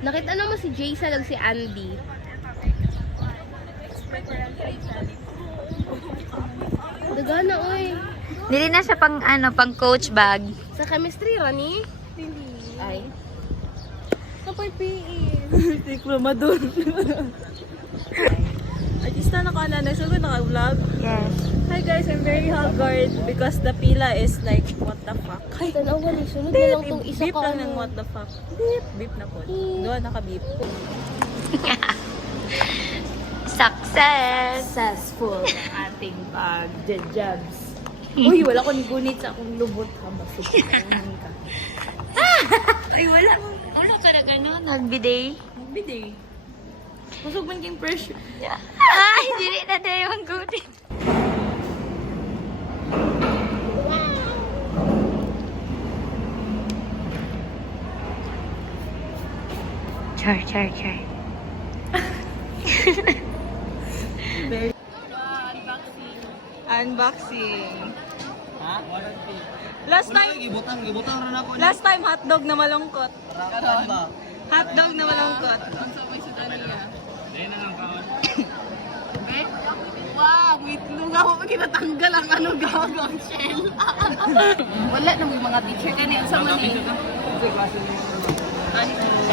Nakita naman si Jaysa lang si Andy. Dagana, oy. Dili na siya pang ano, pang coach bag. Sa chemistry, Rani? Hindi. Ay. Kapag PE. Diploma dun. Artista na ka na, nagsagot naka-vlog. Yes. Hi guys, I'm very haggard because the pila is like, what the fuck? Ay, tanawa na. Sunod na lang itong isa Beep ka. lang ng what the fuck. Beep. Beep na po. Doon naka-beep. Success! Successful ang ating pag-jabs. Uy, wala ko nigunit sa akong lubot ha. Basig ka. Ay, wala. Wala ka na gano'n. Nag-biday. Biday. Kusog man kayong pressure. Ay, dili na tayo ang gutin. Char. Unboxing. Ha? Warranty. Last time hotdog na malungkot. Karon ba? Hotdog na malungkot. Wow, wait, nung ako kinatanggal ang ano gawang shell. Wala na may mga teacher ganyan sa mani.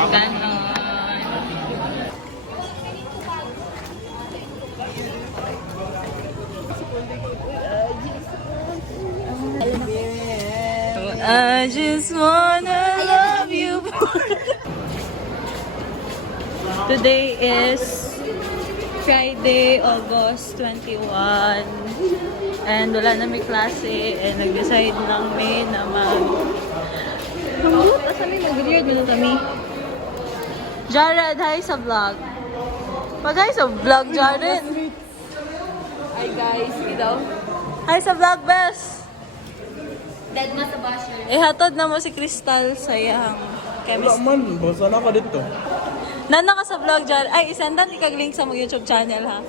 Ganon. I just wanna love you more. Today is Friday, August 21. And wala na may klase. And nag-decide lang may na Hanggut? Asan may mag-read mo kami? Jared, hi sa vlog. Hi sa vlog, Jared. Hi guys, ito. Hi sa vlog, Bes. Dead na sa basher. Hatod na mo si Crystal sa iyang chemistry. Man, basta na ka dito. Nana ka sa vlog, Jared. Ay, isendan ikag-link sa mong YouTube channel, ha?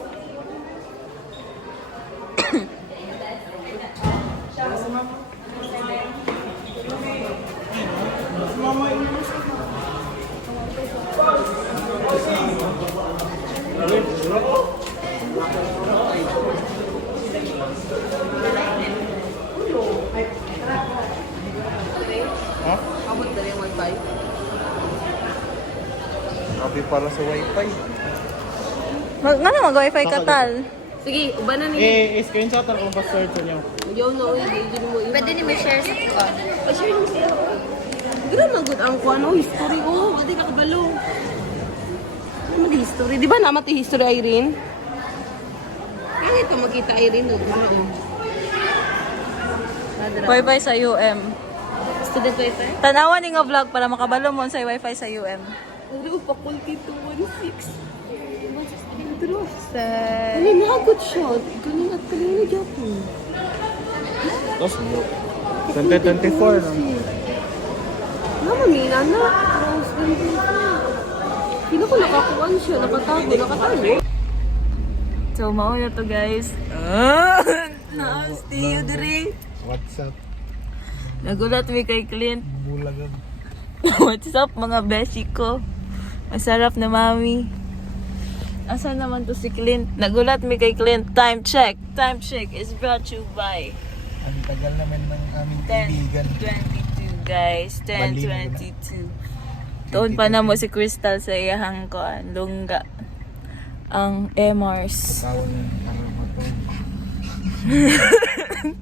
Ha? Abot na yung wifi. Sabi para sa wifi. Nga na mag-wifi ka tal. Sige, uba na ni. Screenshot ang pa-search niyo. Yo no, hindi mo iba. Pwede ni may share sa kuwan. Pa-share mo siya. Gra na good ang kuano history oh, hindi ka kabalo. Ano di history? Di ba naman ti history Irene? Kaya ito makita Irene no. Wifi sa UM. Student wifi? Tanawan ni nga vlog para makabalo mo sa wifi sa UM. Uro faculty 216. Sa... Ano nagot siya? Galing at kanina gyapon. Tapos, 2024 lang. Naman ni nana. Rose Hindi ko nakakuan siya, nakatago. So, mauna to guys. Stay you diri. What's up? Nagulat mi kay Clint. Bulagan. What's up mga beshi ko? Masarap na mami. Asan naman to si Clint? Nagulat mi kay Clint. Time check. Time check is brought to you by Ang tagal naman ng aming kaibigan. 10:22 guys. 10:22. Doon pa na mo si Crystal sa iyahang koan. Lungga. Ang MRs. Tawag para matong.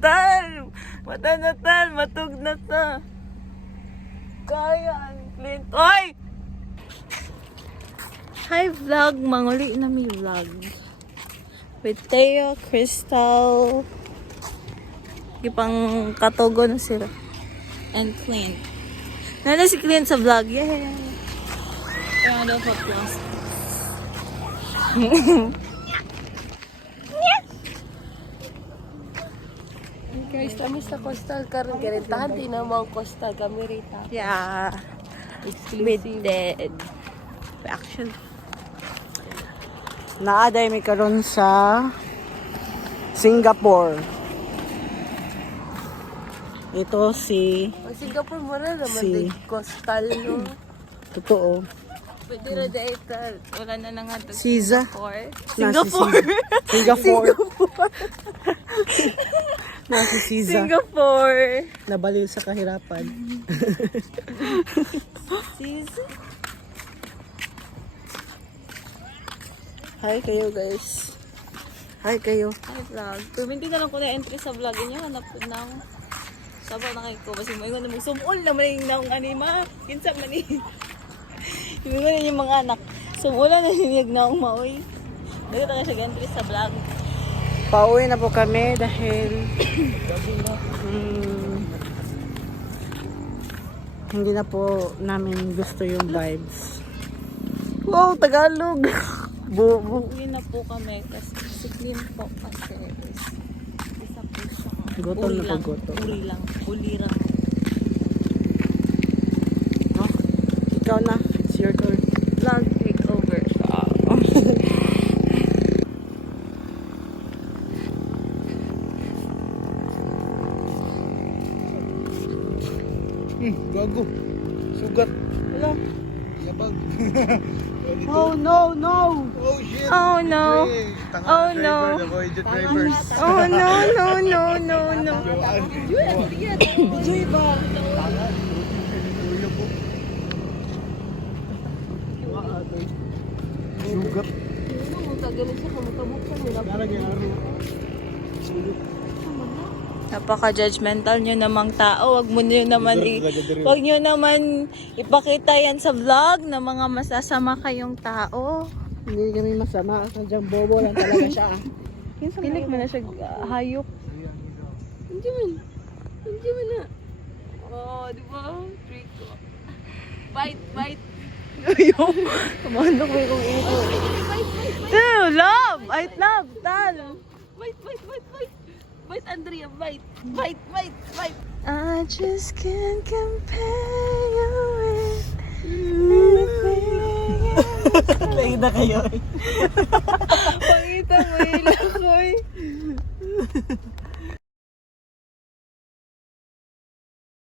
Tal! Mata na tal! Matug na ta! Kaya ang Clint. Oy! Hi vlog! Manguli na mi vlog. With Teo, Crystal. Ipang katogo na sila. And Clint. Nana si Clint sa vlog. Yay! Round of applause. Guys, kami sa coastal karon ganitahan din namang coastal kami rita. Yeah. Exclusive. Action. Naaday mi karon sa Singapore. Ito si Ang Singapore mo na naman Si- din coastal no. totoo. Pwede ra dahil wala na nga to. Siza. Singapore. Singapore. Nasi Siza. Singapore. Nabaliw sa kahirapan. Siza. Hi kayo guys. Hi kayo. Hi vlog. Pero hindi na lang ko na entry sa vlog inyo. Hanap ko na ako. Sabaw na kayo ko. Basta mo ingon na magsumol naman yung naong anima. Kinsa man eh. Ingon yung mga anak. Sumulan na yung naong maoy. Dito na siya entry sa vlog. Pauwi na po kami dahil hindi na po namin gusto yung vibes. Wow, Tagalog! Bubo. Uwi na po kami kasi si Clean po kasi is isa po siya. Gutom Uli na lang. po, gutom. Uli lang. Oh, ikaw na. It's your turn. Vlog takeover. Gago. Sugat. Hello. Yabag. Oh no, no! Oh shit. Oh no. Hey, tanga Oh, na no. driver, avoid the drivers. Oh no, no, no, no, no. Joy ba? Sugat. Napaka-judgmental nyo namang tao. Wag nyo naman ipakita yan sa vlog na mga masasama kayong tao. Hindi kami masama. Sadyang bobo lang talaga siya. Pilik mo na siya hayop. Hindi man. Hindi man na. Oh, di ba? Trick ko. Bite. Kumandok mo yung ito. Love! Ay, love! Tal! Bite. Bite, Andrea. Bite. I just can't compare you with anything. Lain na kayo. Pangita mo